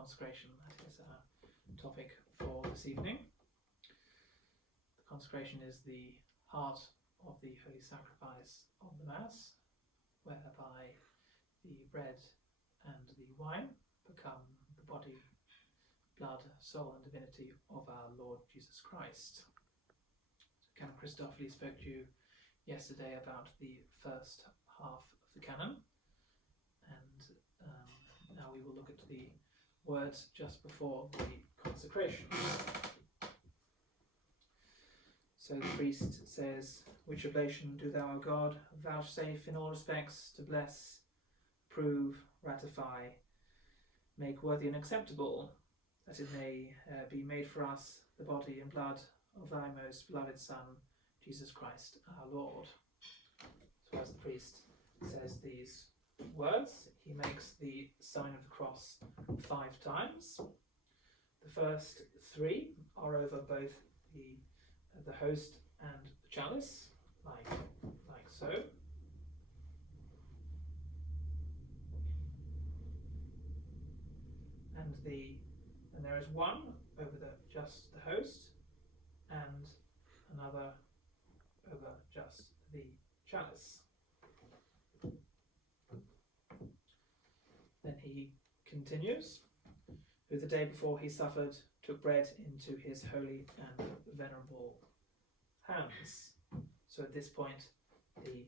consecration. That is our topic for this evening. The consecration is the heart of the holy sacrifice of the Mass, whereby the bread and the wine become the body, blood, soul and divinity of our Lord Jesus Christ. Canon Christophely spoke to you yesterday about the first half of the canon, and now we will look at the words just before the consecration. So the priest says, "Which oblation do thou, O God, vouchsafe in all respects to bless, prove, ratify, make worthy and acceptable, that it may be made for us the body and blood of thy most beloved Son, Jesus Christ our Lord." So as the priest says these words, he makes the sign of the cross 5 times. The first 3 are over both the host and the chalice, like so. And there is one over just the host, and another over just the chalice. Then he continues, "Who the day before he suffered took bread into his holy and venerable hands." So at this point, the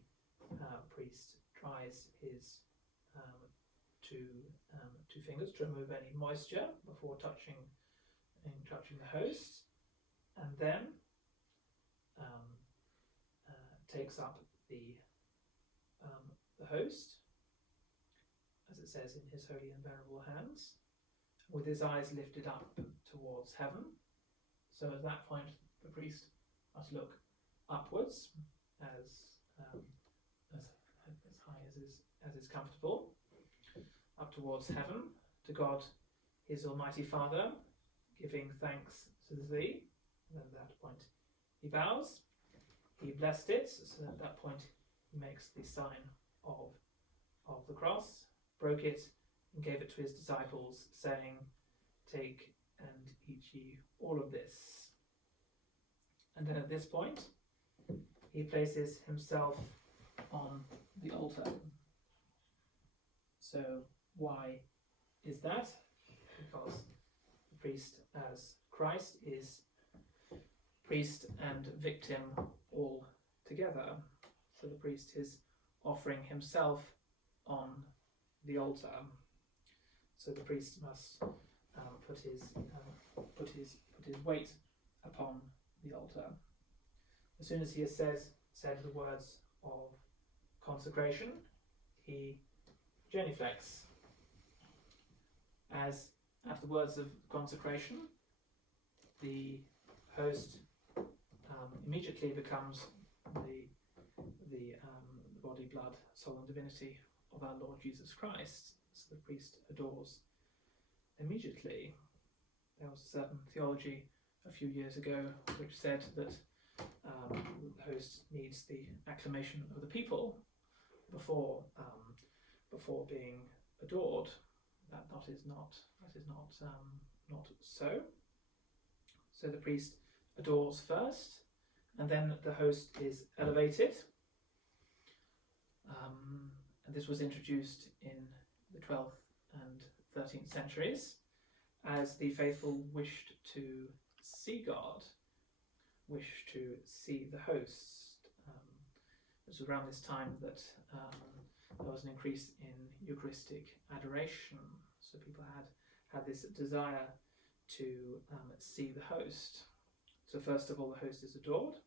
priest dries his two fingers to remove any moisture before touching the host, and then takes up the host, as it says, in his holy and venerable hands, with his eyes lifted up towards heaven. So at that point, the priest must look upwards as high as is comfortable, up towards heaven, to God, his Almighty Father, giving thanks to thee. And at that point, he bows. He blessed it, so at that point he makes the sign of the cross, broke it, and gave it to his disciples, saying, "Take and eat ye all of this." And then at this point, he places himself on the altar. So why is that? Because the priest, as Christ, is priest and victim all together. So the priest is offering himself on the altar. So the priest must put his weight upon the altar. As soon as he has said the words of consecration, he genuflects. As at the words of consecration, the host immediately becomes the body, blood, soul and divinity of our Lord Jesus Christ. So the priest adores immediately. There was a certain theology a few years ago which said that the host needs the acclamation of the people before being adored. That is not so. So the priest adores first, and then the host is elevated. And this was introduced in the 12th and 13th centuries as the faithful wished to see God, wished to see the host. It was around this time that there was an increase in Eucharistic adoration. So people had this desire to see the host. So first of all, the host is adored,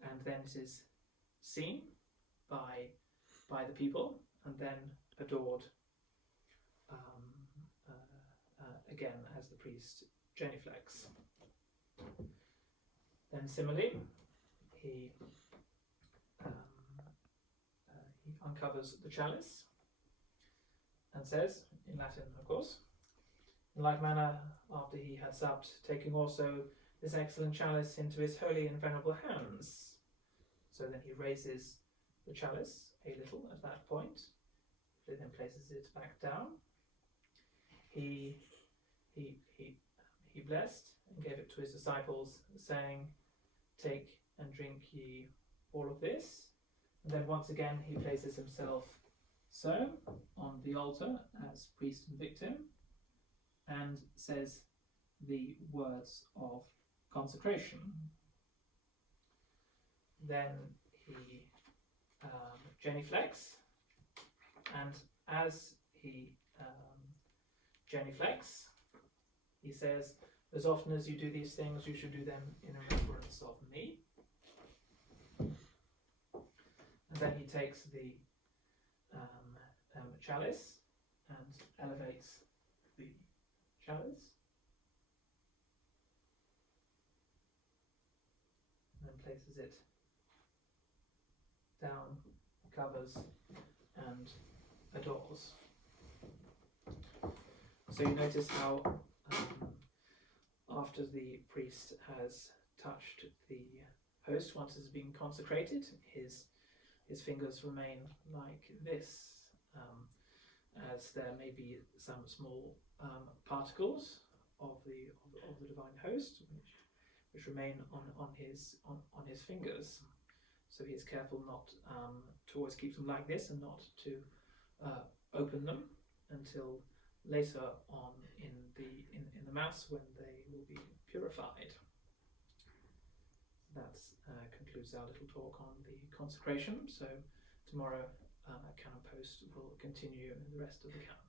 and then it is seen by the people, and then adored again as the priest genuflects. Then similarly, he uncovers the chalice and says, in Latin of course, "In like manner, after he had supped, taking also this excellent chalice into his holy and venerable hands." So then he raises the chalice a little at that point, then places it back down. He he blessed and gave it to his disciples, saying, "Take and drink ye all of this." And then once again he places himself so on the altar as priest and victim and says the words of consecration. Then he genuflects, and as he genuflects, he says, "As often as you do these things, you should do them in remembrance of me." And then he takes the chalice and elevates the chalice, and then places it down, covers, and adores. So you notice how after the priest has touched the host, once it has been consecrated, his fingers remain like this, as there may be some small particles of the divine host which remain on his fingers. So he is careful not to always keep them like this and not to open them until later on in the Mass, when they will be purified. That concludes our little talk on the consecration. So tomorrow Canon Post will continue the rest of the canon.